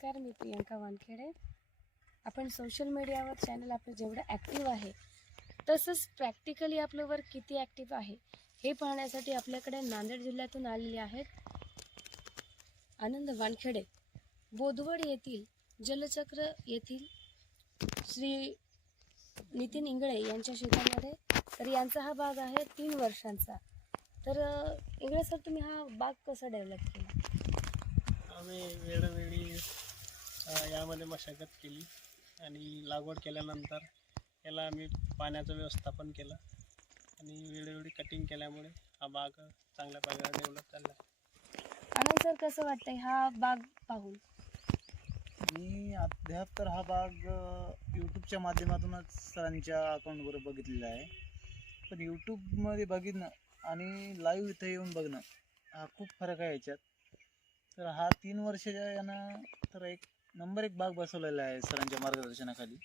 नमस्कार मी प्रियंका वानखेडे. आपण सोशल मीडियावर चॅनल आपलं जेवढं ॲक्टिव्ह आहे तसंच प्रॅक्टिकली आपलं वर्क किती ॲक्टिव्ह आहे हे पाहण्यासाठी आपल्याकडे नांदेड जिल्ह्यातून आलेले आहेत आनंद वानखेडे. बोधवड येथील जलचक्र येथील श्री नितीन इंगळे यांच्या शेतामध्ये तर यांचा हा बाग आहे तीन वर्षांचा. तर इंगळे सर तुम्ही हा बाग कसा डेव्हलप केला? आम्ही वेळ यामध्ये मशागत केली आणि लागवड केल्यानंतर याला आम्ही पाण्याचं व्यवस्थापन केलं आणि वेळोवेळी कटिंग केल्यामुळे हा बाग चांगल्या प्रकारे डेव्हलप झाला. आनंद सर कसं वाटतंय हा बाग पाहून? मी अद्याप तर हा बाग यूट्यूबच्या माध्यमातूनच सरांच्या अकाउंटवर बघितलेला आहे. पण यूट्यूबमध्ये बघितणं आणि लाईव्ह इथं येऊन बघणं हा खूप फरक आहे याच्यात. तर हा तीन वर्षाच्या यानं तर एक नंबर एक बाग बसवलेला आहे सरांच्या मार्गदर्शनाखाली.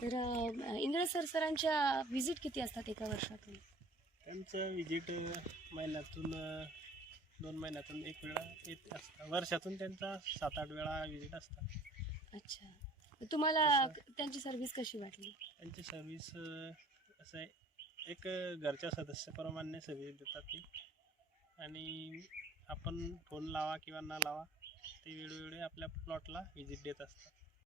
तर अ, इंगळे सर सरांच्या व्हिजिट किती असतात एका वर्षातून? त्यांचं विजिट महिन्यातून अ, दोन महिन्यातून एक वेळा येत असतं. वर्षातून त्यांचा सात आठ वेळा विजिट असतात. अच्छा. तुम्हाला त्यांची सर्व्हिस कशी वाटली? त्यांची सर्विस असं आहे. एक घरच्या सदस्याप्रमाणे सर्विस देतात ते. आणि आपण फोन लावा किंवा न लावा ते वेळोवेळी आपल्या प्लॉटला व्हिजिट देत असतात.